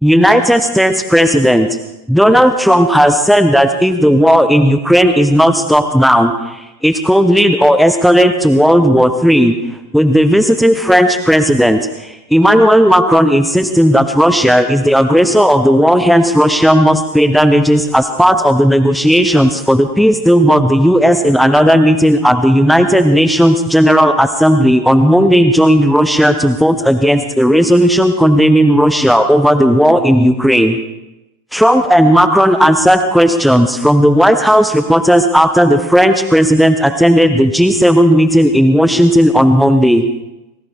United States President Donald Trump has said that if the war in Ukraine is not stopped now, it could lead or escalate to World War III, with the visiting French President Emmanuel Macron insisting that Russia is the aggressor of the war, hence Russia must pay damages as part of the negotiations for the peace deal. But the US, in another meeting at the United Nations General Assembly on Monday, joined Russia to vote against a resolution condemning Russia over the war in Ukraine. Trump and Macron answered questions from the White House reporters after the French president attended the G7 meeting in Washington on Monday.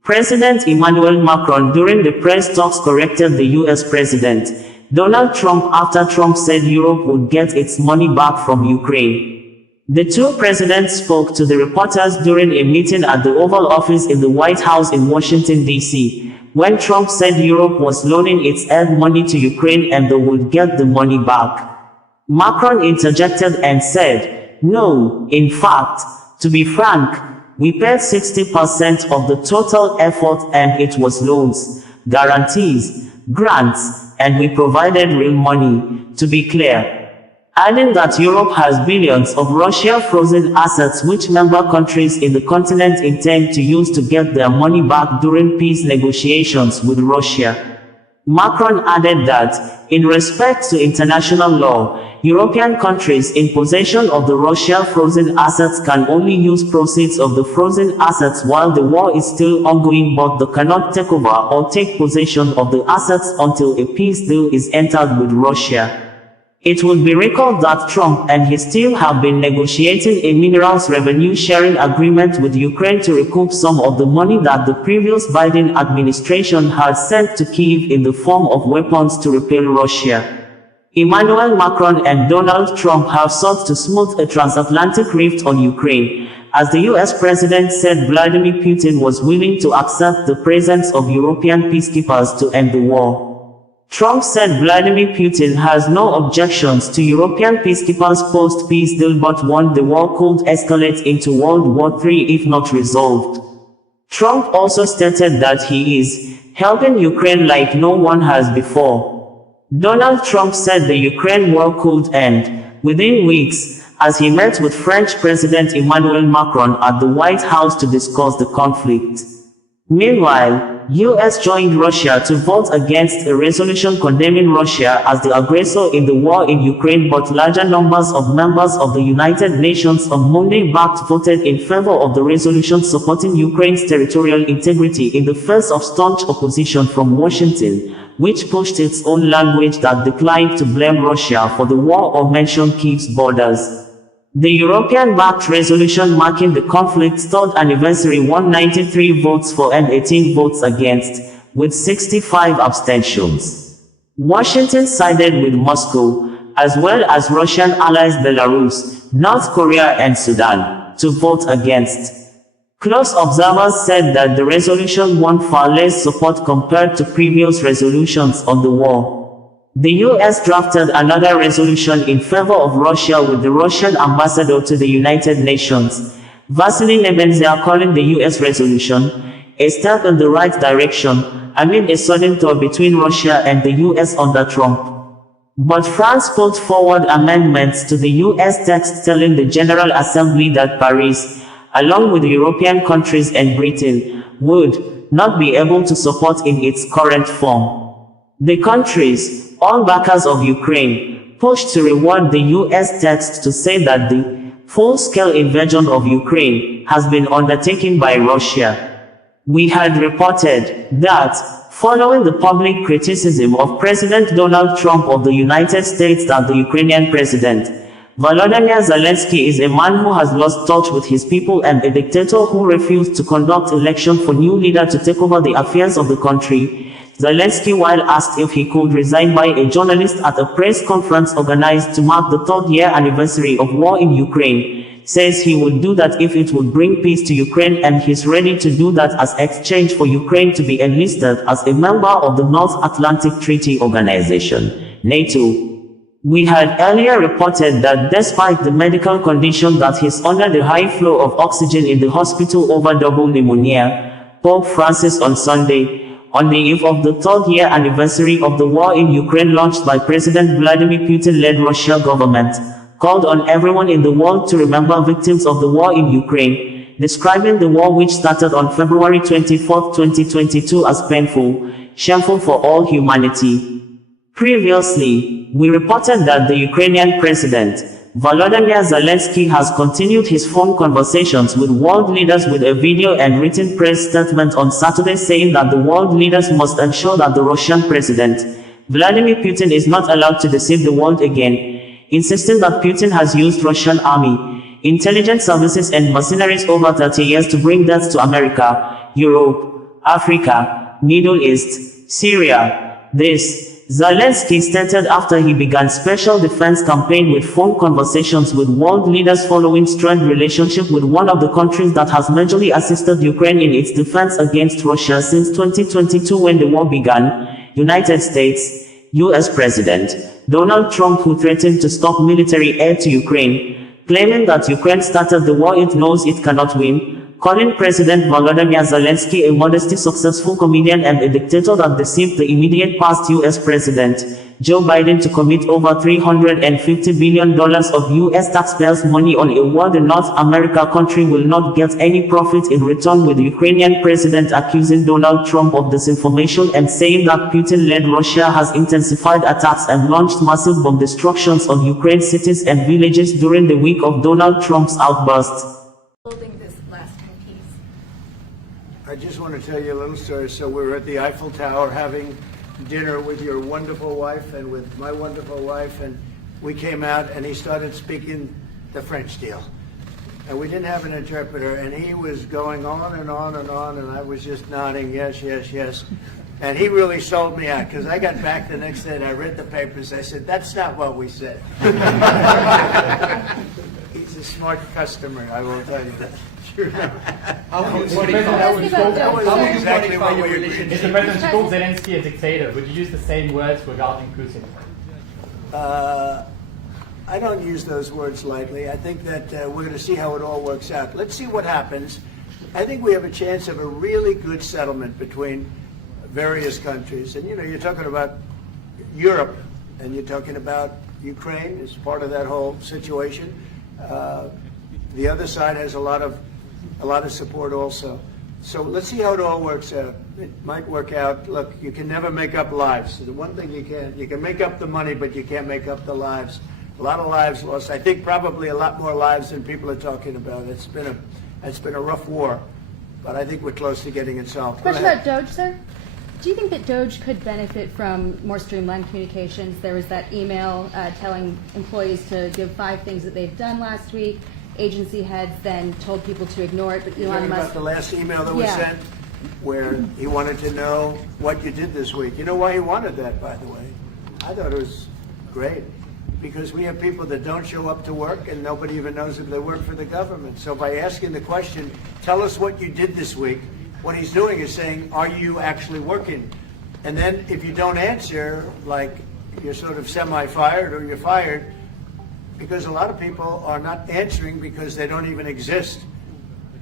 President Emmanuel Macron during the press talks corrected the US President Donald Trump after Trump said Europe would get its money back from Ukraine. The two presidents spoke to the reporters during a meeting at the Oval Office in the White House in Washington, D.C., when Trump said Europe was loaning its aid money to Ukraine and they would get the money back. Macron interjected and said, "No, in fact, to be frank, we paid 60% of the total effort and it was loans, guarantees, grants, and we provided real money, to be clear." Adding that Europe has billions of Russia-frozen assets which member countries in the continent intend to use to get their money back during peace negotiations with Russia. Macron added that, in respect to international law, European countries in possession of the Russia-frozen assets can only use proceeds of the frozen assets while the war is still ongoing, but they cannot take over or take possession of the assets until a peace deal is entered with Russia. It would be recalled that Trump and his team have been negotiating a minerals revenue sharing agreement with Ukraine to recoup some of the money that the previous Biden administration had sent to Kyiv in the form of weapons to repel Russia. Emmanuel Macron and Donald Trump have sought to smooth a transatlantic rift on Ukraine, as the US president said Vladimir Putin was willing to accept the presence of European peacekeepers to end the war. Trump said Vladimir Putin has no objections to European peacekeepers post-peace deal but warned the war could escalate into World War III if not resolved. Trump also stated that he is helping Ukraine like no one has before. Donald Trump said the Ukraine war could end within weeks as he met with French President Emmanuel Macron at the White House to discuss the conflict. Meanwhile, US joined Russia to vote against a resolution condemning Russia as the aggressor in the war in Ukraine, but larger numbers of members of the United Nations on Monday voted in favor of the resolution supporting Ukraine's territorial integrity in the face of staunch opposition from Washington, which pushed its own language that declined to blame Russia for the war or mention Kyiv's borders. The European-backed resolution marking the conflict's third anniversary won 93 votes for and 18 votes against, with 65 abstentions. Washington sided with Moscow, as well as Russian allies Belarus, North Korea and Sudan, to vote against. Close observers said that the resolution won far less support compared to previous resolutions on the war. The US drafted another resolution in favor of Russia with the Russian ambassador to the United Nations, Vasily Nebenzia, calling the US resolution a step in the right direction amid a sudden thaw between Russia and the US under Trump. But France put forward amendments to the US text telling the General Assembly that Paris, along with European countries and Britain, would not be able to support in its current form. The countries, all backers of Ukraine, pushed to reward the US text to say that the full-scale invasion of Ukraine has been undertaken by Russia. We had reported that, following the public criticism of President Donald Trump of the United States, that the Ukrainian president, Volodymyr Zelensky, is a man who has lost touch with his people and a dictator who refused to conduct election for new leader to take over the affairs of the country. Zelensky, while asked if he could resign by a journalist at a press conference organized to mark the third-year anniversary of war in Ukraine, says he would do that if it would bring peace to Ukraine, and he's ready to do that as exchange for Ukraine to be enlisted as a member of the North Atlantic Treaty Organization, NATO. We had earlier reported that despite the medical condition that he's under the high flow of oxygen in the hospital over double pneumonia, Pope Francis on Sunday on the eve of the third-year anniversary of the war in Ukraine launched by President Vladimir Putin-led Russia government, called on everyone in the world to remember victims of the war in Ukraine, describing the war which started on February 24, 2022 as painful, shameful for all humanity. Previously, we reported that the Ukrainian president, Volodymyr Zelensky, has continued his phone conversations with world leaders with a video and written press statement on Saturday saying that the world leaders must ensure that the Russian president, Vladimir Putin, is not allowed to deceive the world again, insisting that Putin has used Russian army, intelligence services and mercenaries over 30 years to bring death to America, Europe, Africa, Middle East, Syria. This, Zelensky stated after he began special defense campaign with phone conversations with world leaders following strained relationship with one of the countries that has majorly assisted Ukraine in its defense against Russia since 2022 when the war began, United States, U.S. President Donald Trump, who threatened to stop military aid to Ukraine, claiming that Ukraine started the war it knows it cannot win, calling President Volodymyr Zelensky a modestly successful comedian and a dictator that deceived the immediate past U.S. President, Joe Biden, to commit over $350 billion of U.S. taxpayers' money on a war the North America country will not get any profit in return, with the Ukrainian president accusing Donald Trump of disinformation and saying that Putin-led Russia has intensified attacks and launched massive bomb destructions on Ukraine cities and villages during the week of Donald Trump's outburst. I just want to tell you a little story. So we were at the Eiffel Tower having dinner with your wonderful wife and with my wonderful wife, and we came out and he started speaking the French deal. And we didn't have an interpreter, and he was going on and on and on, and I was just nodding, yes, yes, yes. And he really sold me out, because I got back the next day and I read the papers. I said, that's not what we said. He's a smart customer, I will tell you that. How would you exactly what we agreed. Mr. President, you called Zelensky a dictator. Would you use the same words regarding Putin? I don't use those words lightly. I think that we're going to see how it all works out. Let's see what happens. I think we have a chance of a really good settlement between various countries. And, you know, you're talking about Europe, and you're talking about Ukraine as part of that whole situation. The other side has a lot of support also. So let's see how it all works out. It might work out. Look, you can never make up lives. The one thing you can make up the money, but you can't make up the lives. A lot of lives lost. I think probably a lot more lives than people are talking about. It's been a rough war, but I think we're close to getting it solved. Question about Doge, sir. Do you think that Doge could benefit from more streamlined communications? There was that email telling employees to give 5 things that they've done last week. Agency heads then told people to ignore it, but Elon Musk... about the last email that was sent, where he wanted to know what you did this week. You know why he wanted that, by the way? I thought it was great, because we have people that don't show up to work and nobody even knows if they work for the government. So by asking the question, tell us what you did this week, what he's doing is saying, are you actually working? And then if you don't answer, like you're sort of semi-fired or you're fired, because a lot of people are not answering because they don't even exist.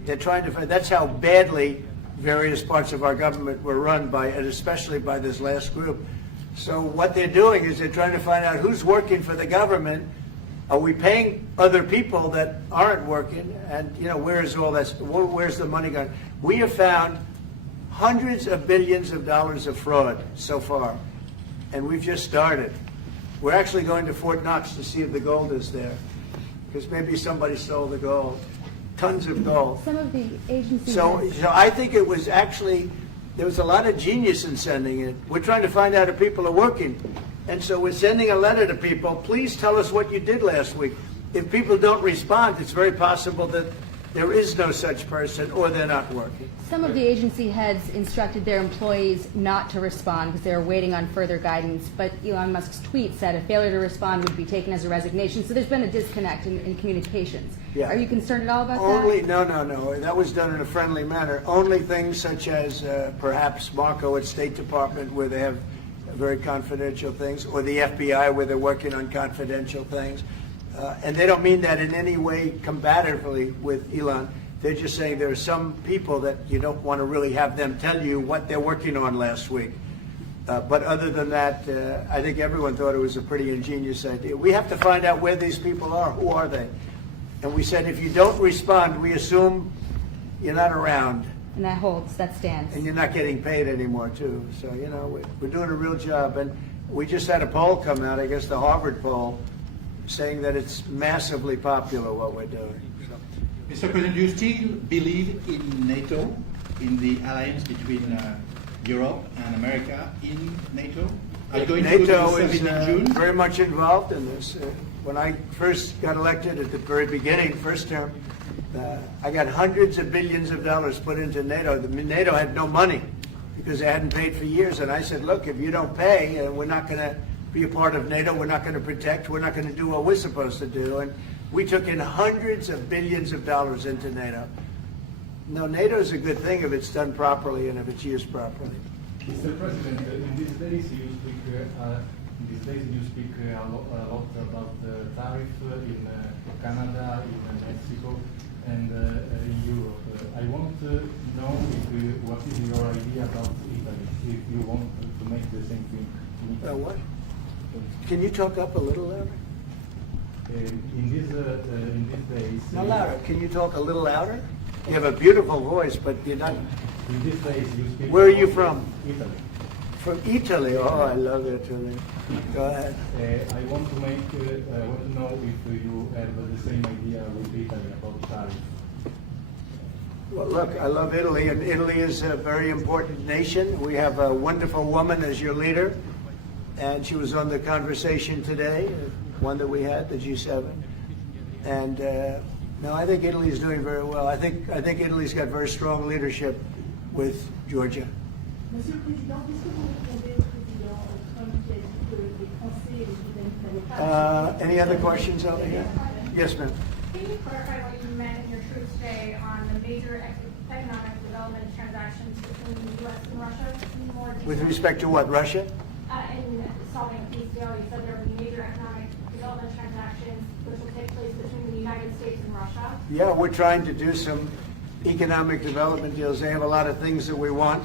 They're trying to find, that's how badly various parts of our government were run by, and especially by this last group. So what they're doing is they're trying to find out who's working for the government. Are we paying other people that aren't working? And, you know, where's all that, where's the money going? We have found hundreds of billions of dollars of fraud so far, and we've just started. We're actually going to Fort Knox to see if the gold is there, because maybe somebody stole the gold. Tons of gold. Some of the agencies... So I think it was actually, there was a lot of genius in sending it. We're trying to find out if people are working. And so we're sending a letter to people, please tell us what you did last week. If people don't respond, it's very possible that there is no such person, or they're not working. Some of the agency heads instructed their employees not to respond because they were waiting on further guidance, but Elon Musk's tweet said a failure to respond would be taken as a resignation. So there's been a disconnect in communications. Yeah. Are you concerned at all about that? No. That was done in a friendly manner. Only things such as perhaps Marco at State Department, where they have very confidential things, or the FBI, where they're working on confidential things. And they don't mean that in any way combatively with Elon. They're just saying there are some people that you don't want to really have them tell you what they're working on last week. But other than that, I think everyone thought it was a pretty ingenious idea. We have to find out where these people are. Who are they? And we said, if you don't respond, we assume you're not around. And that holds, that stands. And you're not getting paid anymore, too. So, you know, we're doing a real job. And we just had a poll come out, I guess the Harvard poll, saying that it's massively popular what we're doing. Mr. President, do you still believe in NATO, in the alliance between Europe and America in NATO? Are you going to NATO go to the is summit in June? very much involved in this. When I first got elected at the very beginning, first term, I got hundreds of billions of dollars put into NATO. NATO had no money because they hadn't paid for years. And I said, look, if you don't pay, we're not going to be a part of NATO. We're not going to protect. We're not going to do what we're supposed to do. And we took in hundreds of billions of dollars into NATO. No, NATO is a good thing if it's done properly and if it's used properly. Mr. President, in these days you speak a lot about the tariff in Canada, in Mexico, and in Europe. I want to know what is your idea about Italy, if you want to make the same thing. What? Can you talk up a little louder? In these days. No, louder. Can you talk a little louder? You have a beautiful voice, but you're not. In these days you speak. Where are you from? Italy. From Italy. Oh, I love Italy. Go ahead. I want to know if you have the same idea with Italy about tariff. Well, look, I love Italy, and Italy is a very important nation. We have a wonderful woman as your leader, and she was on the conversation today, one that we had, the G7. And no, I think Italy is doing very well. I think Italy's got very strong leadership with Georgia. Monsieur le Président, qu'est-ce que vous répondez au président Trump qui a dit que les Français et les Britanniques n'avaient pas... Any other questions over here? Yes, ma'am. Can you clarify what you meant in your truth today on the major economic development transactions between the U.S. and Russia? More detail? With respect to what, Russia? In solving a peace deal, you said there will be major economic development transactions which will take place between the United States and Russia. Yeah, we're trying to do some economic development deals. They have a lot of things that we want,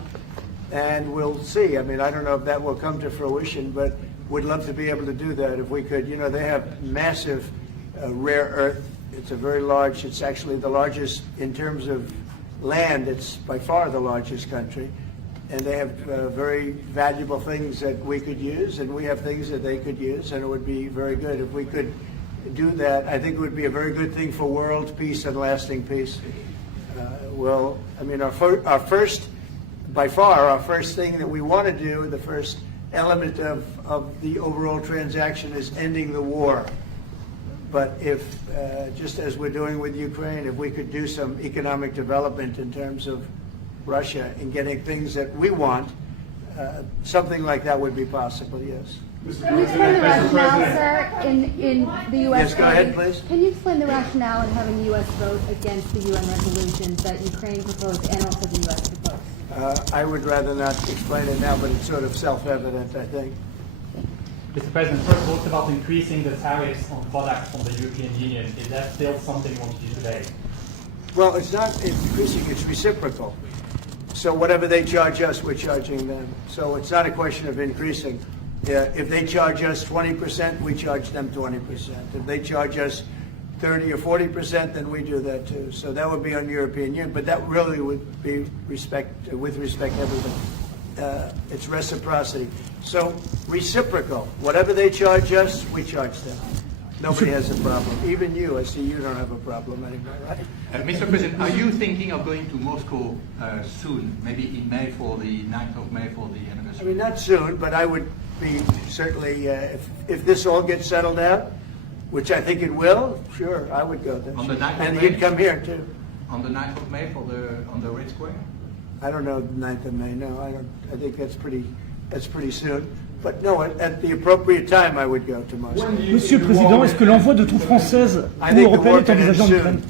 and we'll see. I mean, I don't know if that will come to fruition, but we'd love to be able to do that if we could. You know, they have massive rare earth. It's a very large, it's actually the largest in terms of land. It's by far the largest country. And they have very valuable things that we could use, and we have things that they could use, and it would be very good if we could do that. I think it would be a very good thing for world peace and lasting peace. Well, I mean, our first, by far, our first thing that we want to do, the first element of the overall transaction is ending the war. But if, just as we're doing with Ukraine, if we could do some economic development in terms of Russia and getting things that we want, something like that would be possible, yes. Can you explain the rationale, sir, in the U.S. Yes, go ahead, please. Can you explain the rationale in having the U.S. vote against the UN resolutions that Ukraine proposed and also the U.S. proposed? I would rather not explain it now, but it's sort of self-evident, I think. Mr. President, first of all, it's about increasing the tariffs on products from the European Union. Is that still something you want to do today? Well, it's not increasing, it's reciprocal. So whatever they charge us, we're charging them. So it's not a question of increasing. If they charge us 20%, we charge them 20%. If they charge us 30 or 40%, then we do that too. So that would be on European Union, but that really would be with respect to everything. It's reciprocity. So reciprocal. Whatever they charge us, we charge them. Nobody has a problem. Even you, I see you don't have a problem anymore, right? Mr. President, are you thinking of going to Moscow soon, maybe in May for the 9th of May for the anniversary? I mean, not soon, but I would be certainly, if this all gets settled out, which I think it will, sure, I would go there. On the 9th of And May? you'd come here too. On the 9th of May on the Red Square? I don't know the 9th of May, no, I don't. I think that's pretty soon. But no, at the appropriate time, I would go to Moscow. Monsieur le Président, est-ce que l'envoi de troupes françaises ou européennes est envisagé en Ukraine?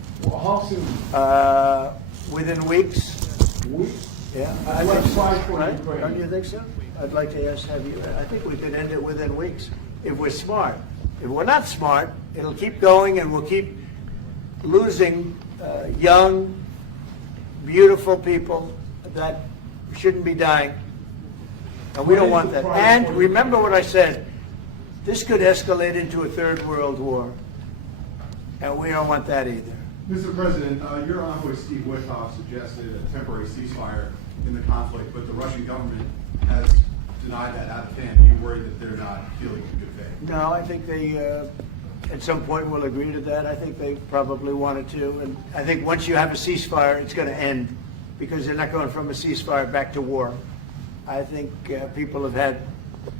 Within weeks. Yeah. Right? Don't you think so? I'd like to have you. I think we could end it within weeks if we're smart. If we're not smart, it'll keep going, and we'll keep losing young, beautiful people that shouldn't be dying. And we don't want that. And remember what I said, this could escalate into a third world war. And we don't want that either. Mr. President, your envoy Steve Witkoff suggested a temporary ceasefire in the conflict, but the Russian government has denied that out of hand. Are you worried that they're not feeling in good faith? No, I think they, at some point, will agree to that. I think they probably wanted to. And I think once you have a ceasefire, it's going to end, because they're not going from a ceasefire back to war. I think people have had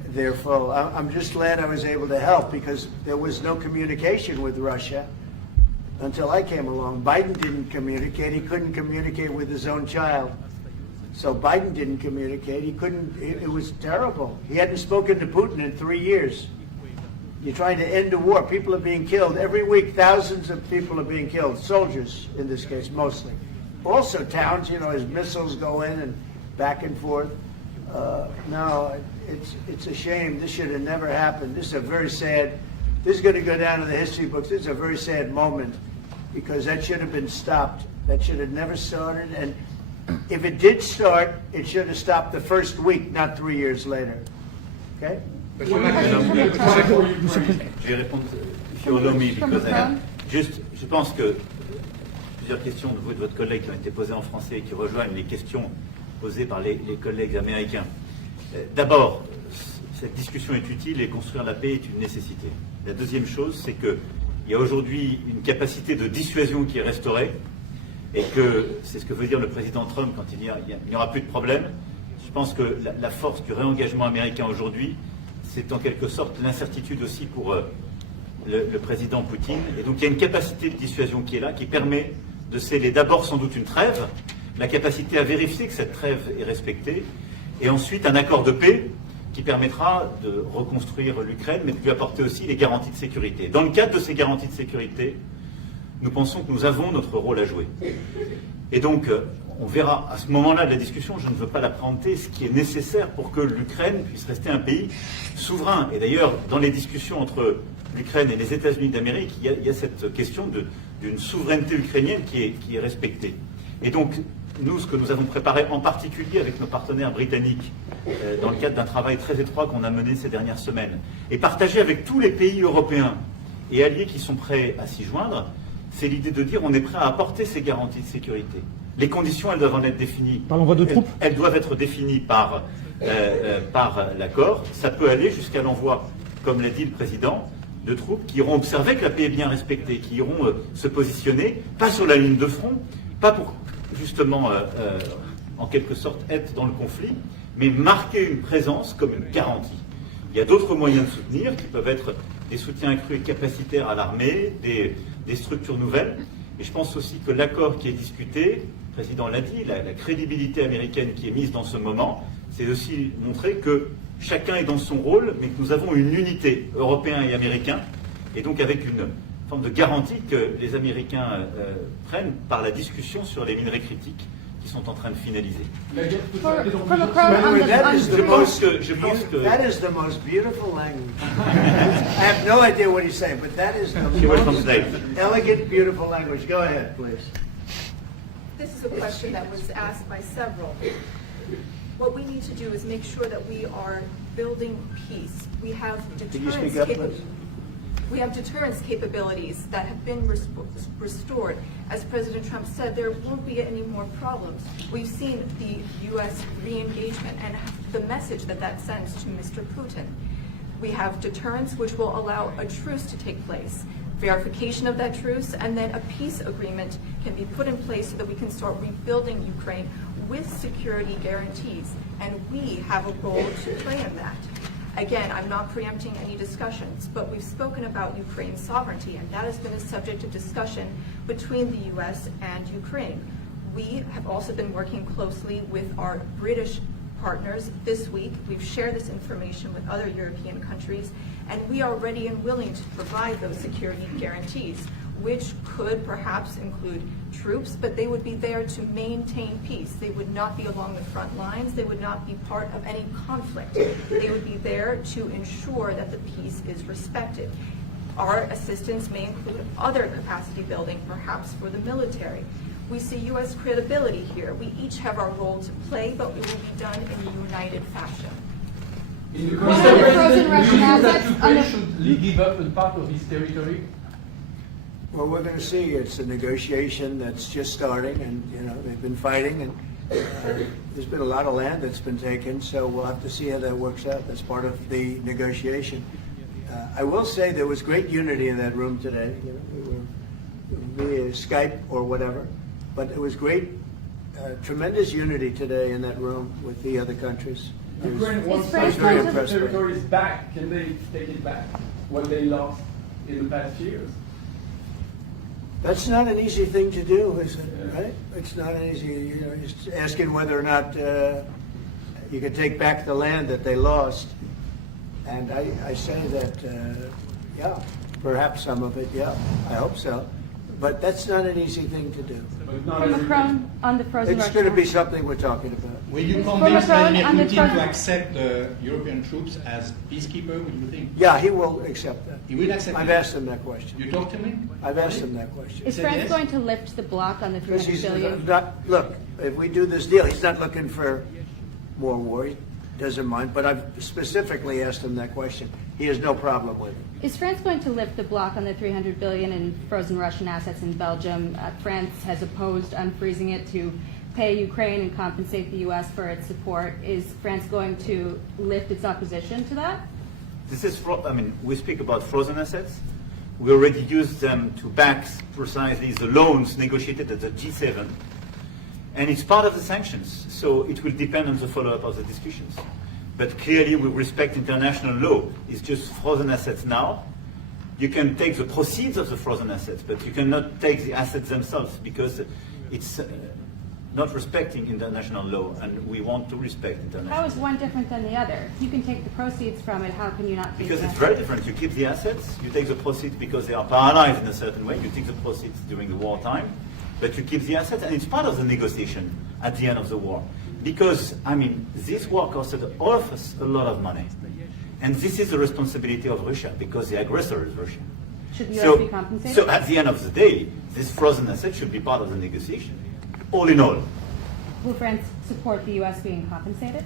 their full. I'm just glad I was able to help, because there was no communication with Russia until I came along. Biden didn't communicate. He couldn't communicate with his own child. So Biden didn't communicate. He couldn't. It was terrible. He hadn't spoken to Putin in 3 years. You're trying to end a war. People are being killed. Every week, thousands of people are being killed. Soldiers, in this case, mostly. Also towns, as missiles go in and back and forth. No, it's a shame. This should have never happened. This is a very sad, this is going to go down in the history books. This is a very sad moment, because that should have been stopped. That should have never started. And if it did start, it should have stopped the first week, not 3 years later. Okay? Je vais répondre, if you allow me, because je pense que plusieurs questions de vous et de votre collègue qui ont été posées en français et qui rejoignent les questions posées par les collègues américains. D'abord, cette discussion est utile et construire la paix est une nécessité. La deuxième chose, c'est qu'il y a aujourd'hui une capacité de dissuasion qui est restaurée, et que c'est ce que veut dire le président Trump quand il dit qu'il n'y aura plus de problème. Je pense que la force du réengagement américain aujourd'hui, c'est en quelque sorte l'incertitude aussi pour le président Poutine. Et donc il y a une capacité de dissuasion qui est là, qui permet de sceller d'abord sans doute une trêve, la capacité à vérifier que cette trêve est respectée, et ensuite un accord de paix qui permettra de reconstruire l'Ukraine, mais de lui apporter aussi les garanties de sécurité. Dans le cadre de ces garanties de sécurité, nous pensons que nous avons notre rôle à jouer. Et donc, on verra à ce moment-là de la discussion, je ne veux pas l'appréhender, ce qui est nécessaire pour que l'Ukraine puisse rester un pays souverain. Et d'ailleurs, dans les discussions entre l'Ukraine et les États-Unis d'Amérique, il y a cette question d'une souveraineté ukrainienne qui est respectée. Et donc, nous, ce que nous avons préparé en particulier avec nos partenaires britanniques, dans le cadre d'un travail très étroit qu'on a mené ces dernières semaines, et partagé avec tous les pays européens et alliés qui sont prêts à s'y joindre, c'est l'idée de dire on est prêt à apporter ces garanties de sécurité. Les conditions, elles doivent en être définies. Par l'envoi de troupes. Elles doivent être définies par l'accord. Ça peut aller jusqu'à l'envoi, comme l'a dit le président, de troupes qui iront observer que la paix est bien respectée, qui iront se positionner, pas sur la ligne de front, pas pour justement, en quelque sorte, être dans le conflit, mais marquer une présence comme une garantie. Il y a d'autres moyens de soutenir, qui peuvent être des soutiens accrus et capacitaires à l'armée, des structures nouvelles. Et je pense aussi que l'accord qui est discuté, le président l'a dit, la crédibilité américaine qui est mise dans ce moment, c'est aussi montrer que chacun est dans son rôle, mais que nous avons une unité, Européens et Américains, et donc avec une forme de garantie que les Américains prennent par la discussion sur les minerais critiques qui sont en train de finaliser. That is the most beautiful language. I have no idea what he's saying, but that is the most elegant, beautiful language. Go ahead, please. This is a question that was asked by several. What we need to do is make sure that we are building peace. We have deterrence capabilities that have been restored. As President Trump said, there won't be any more problems. We've seen the U.S. re-engagement and the message that sends to Mr. Putin. We have deterrence, which will allow a truce to take place, verification of that truce, and then a peace agreement can be put in place so that we can start rebuilding Ukraine with security guarantees. And we have a role to play in that. Again, I'm not preempting any discussions, but we've spoken about Ukraine's sovereignty, and that has been a subject of discussion between the U.S. and Ukraine. We have also been working closely with our British partners this week. We've shared this information with other European countries, and we are ready and willing to provide those security guarantees, which could perhaps include troops, but they would be there to maintain peace. They would not be along the front lines. They would not be part of any conflict. They would be there to ensure that the peace is respected. Our assistance may include other capacity building, perhaps for the military. We see U.S. credibility here. We each have our role to play, but it will be done in a united fashion. In the What are the frozen Russian that assets Ukraine under- should give up a part of its territory? Well, we're going to see. It's a negotiation that's just starting, and they've been fighting, and there's been a lot of land that's been taken. So we'll have to see how that works out. That's part of the negotiation. I will say there was great unity in that room today. We were via Skype or whatever, but it was great, tremendous unity today in that room with the other countries. Ukraine wants I was very some impressed with it. territories back. Can they take it back? What they lost in the past years? That's not an easy thing to do, is it? Right? It's not an easy. Just asking whether or not you can take back the land that they lost. And I say that, yeah, perhaps some of it, yeah, I hope so. But that's not an easy thing to do. Macron on the frozen It's Russian going to be assets. something we're talking about. Will you Mr. convince Macron, Vladimir on the Putin front- to accept the European troops as peacekeeper? What do you think? Yeah, he will accept that. He will accept I've it? asked him that question. You talked to him? I've asked him that question. Is said France yes? going to lift the block on the Because 300 he's billion? not, look, if we do this deal, he's not looking for more war. He doesn't mind. But I've specifically asked him that question. He has no problem with it. Is France going to lift the block on the 300 billion in frozen Russian assets in Belgium? France has opposed unfreezing it to pay Ukraine and compensate the U.S. for its support. Is France going to lift its opposition to that? This is, we speak about frozen assets. We already used them to back precisely the loans negotiated at the G7. And it's part of the sanctions, so it will depend on the follow-up of the discussions. But clearly, we respect international law. It's just frozen assets now. You can take the proceeds of the frozen assets, but you cannot take the assets themselves because it's not respecting international law, and we want to respect international law. How is one different than the other? You can take the proceeds from it. How can you not take Because the it's assets? very different. You keep the assets, you take the proceeds because they are paralyzed in a certain way. You take the proceeds during the wartime, but you keep the assets, and it's part of the negotiation at the end of the war. Because, this war costed all of us a lot of money. And this is the responsibility of Russia, because the aggressor is Russia. Should the U.S. be compensated? So at the end of the day, this frozen asset should be part of the negotiation. All in all. Will France support the U.S. being compensated?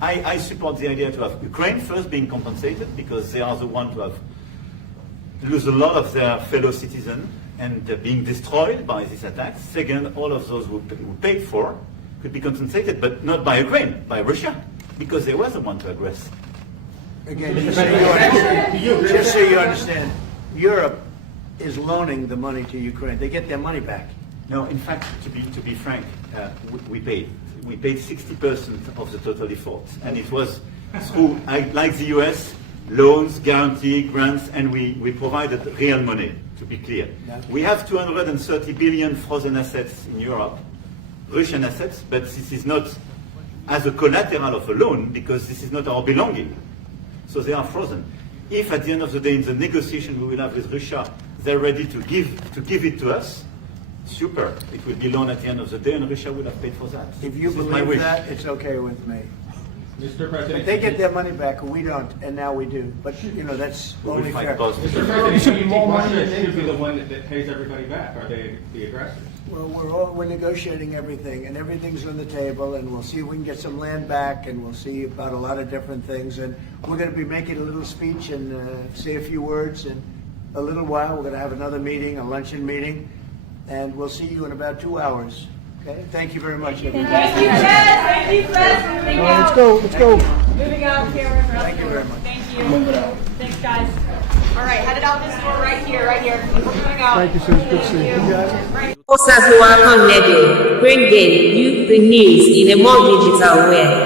I support the idea to have Ukraine first being compensated, because they are the ones who have lose a lot of their fellow citizens and being destroyed by these attacks. Second, all of those who paid for could be compensated, but not by Ukraine, by Russia, because they were the one to aggress. Again, just so you understand, Europe is loaning the money to Ukraine. They get their money back. No, in fact, to be frank, we paid. We paid 60% of the total effort, and it was through, like the US, loans, guarantee, grants, and we provided real money, to be clear. We have 230 billion frozen assets in Europe, Russian assets, but this is not as a collateral of a loan, because this is not our belonging. So they are frozen. If at the end of the day, in the negotiation we will have with Russia, they're ready to give it to us, super. It will be loan at the end of the day, and Russia will have paid for that. If you This is my believe wish. that, it's okay with me. Mr. President, But they get their money back, we don't, and now we do. But, that's We will only fight fair. both. Mr. President, should be more money. Should be the one that pays everybody back. Are they the aggressors? Well, we're negotiating everything, and everything's on the table, and we'll see if we can get some land back, and we'll see about a lot of different things. And we're going to be making a little speech and say a few words in a little while. We're going to have another meeting, a luncheon meeting, and we'll see you in about 2 hours. Okay? Thank you very much, everybody. Thank you, Fred. Thank you, Fred. Moving out. Let's go. Moving out, cameras are up. Thank you very much. Thank you. Thanks, guys. All right, headed out this door right here, right here. We're moving out. Thank you, sir. Good to see you. Right. Forces who are connected, bringing you the news in a more digital way.